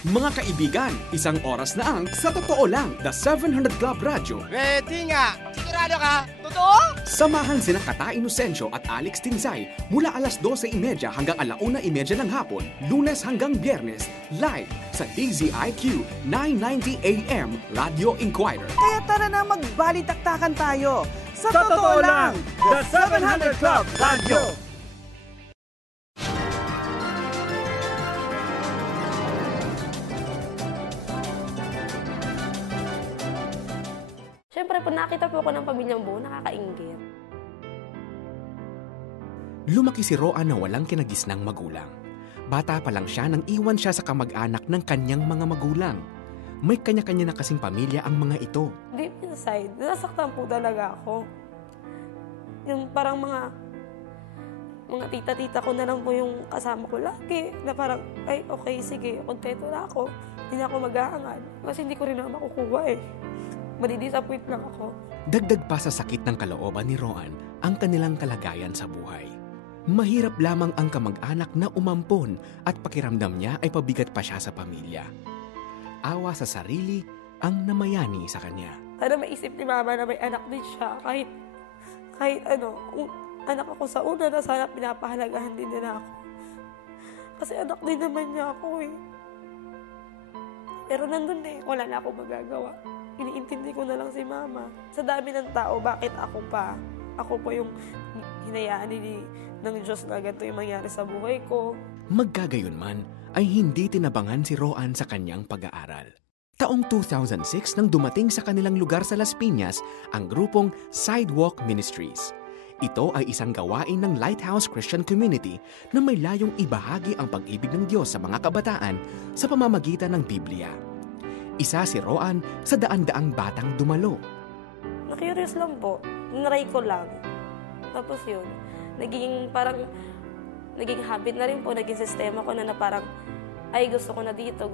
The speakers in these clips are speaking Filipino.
Mga kaibigan, isang oras na ang Sa Totoo Lang, The 700 Club Radio. Ready nga! Sigurado ka? Totoo? Samahan sina Kata Inocencio at Alex Tinsay mula alas 12:30 hanggang 1:30 ng hapon, Lunes hanggang Biyernes, live sa DZIQ 990 AM Radio Inquirer. Kaya tara na magbalitaktakan tayo. Sa Totoo Lang, The 700 Club Radio. Siyempre, pag nakita po ako ng pamilyang buo, nakakainggit. Lumaki si Roan na walang kinagisnang magulang. Bata pa lang siya nang iwan siya sa kamag-anak ng kanyang mga magulang. May kanya-kanya na kasing pamilya ang mga ito. Deep inside, nasaktan po talaga ako. Yung parang mga tita-tita ko na lang po yung kasama ko lagi. Na parang, ay okay, sige, kontento na ako. Hindi na ako mag-aangad. Kasi hindi ko rin na makukuha eh. Madidisappoint lang ako. Dagdag pa sa sakit ng kalooban ni Roan ang kanilang kalagayan sa buhay. Mahirap lamang ang kamag-anak na umampon at pakiramdam niya ay pabigat pa siya sa pamilya. Awa sa sarili ang namayani sa kanya. Sana maisip ni Mama na may anak din siya. Kahit ano, kung anak ako sa una na sana pinapahalagahan din nila ako. Kasi anak din naman niya ako eh. Pero nandun eh, wala na akong magagawa. Iniintindi ko na lang si Mama. Sa dami ng tao, bakit ako pa? Ako po yung hinayaan ng Diyos na ganito yung mangyari sa buhay ko. Magkagayon man, ay hindi tinabangan si Roan sa kanyang pag-aaral. Taong 2006 nang dumating sa kanilang lugar sa Las Piñas ang grupong Sidewalk Ministries. Ito ay isang gawain ng Lighthouse Christian Community na may layong ibahagi ang pag-ibig ng Diyos sa mga kabataan sa pamamagitan ng Biblia. Isa si Roan sa daan-daang batang dumalo. Na-curious lang po. Naray ko lang. Tapos yun, naging habit na rin po, naging sistema ko na parang, ay gusto ko na dito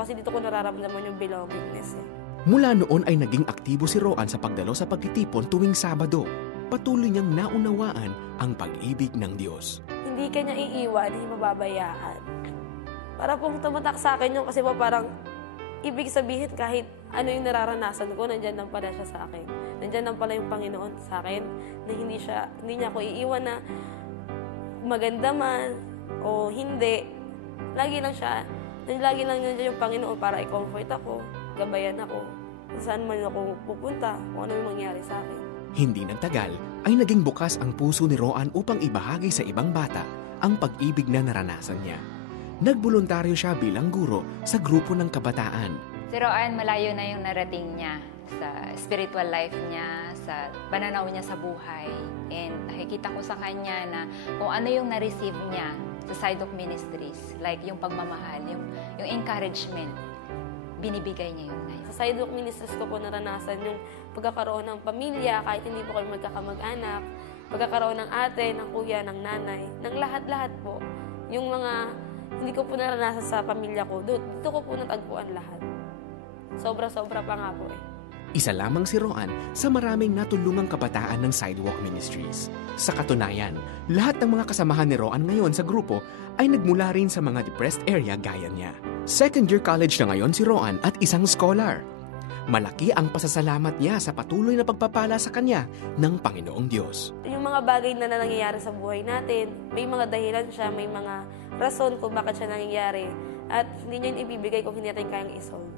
kasi dito ko nararamdaman yung belongingness eh. Mula noon ay naging aktibo si Roan sa pagdalo sa pagtitipon tuwing Sabado. Patuloy niyang naunawaan ang pag-ibig ng Diyos. Hindi ka niya iiwan, hindi mababayaan. Para pong tumatak sa akin yun kasi po parang, ibig sabihin kahit ano yung nararanasan ko, nandyan lang pala siya sa akin. Nandyan lang pala yung Panginoon sa akin, na hindi niya ako iiwan na maganda man o hindi. Lagi lang nandiyan yung Panginoon para i-comfort ako, gabayan ako, kung saan man ako pupunta, kung ano yung mangyari sa akin. Hindi nagtagal ay naging bukas ang puso ni Roan upang ibahagi sa ibang bata ang pag-ibig na naranasan niya. Nagboluntaryo siya bilang guro sa grupo ng kabataan. Si Roan, malayo na yung narating niya sa spiritual life niya, sa pananaw niya sa buhay. And nakikita ko sa kanya na kung ano yung na-receive niya sa Sidewalk Ministries, like yung pagmamahal, yung encouragement, binibigay niya yun ngayon. Sa Sidewalk Ministries ko po naranasan yung pagkakaroon ng pamilya, kahit hindi po kami magkakamag-anak, pagkakaroon ng ate, ng kuya, ng nanay, ng lahat-lahat po. Yung mga hindi ko po naranasan sa pamilya ko, dito ko po natagpuan lahat. Sobra-sobra pa nga po eh. Isa lamang si Roan sa maraming natulungang kabataan ng Sidewalk Ministries. Sa katunayan, lahat ng mga kasamahan ni Roan ngayon sa grupo ay nagmula rin sa mga depressed area gaya niya. Second year college na ngayon si Roan at isang scholar. Malaki ang pasasalamat niya sa patuloy na pagpapala sa kanya ng Panginoong Diyos. Yung mga bagay na nangyayari sa buhay natin, may mga dahilan siya, may mga rason kung bakit siya nangyayari. At hindi niya ibibigay kung hindi natin kayang isolve.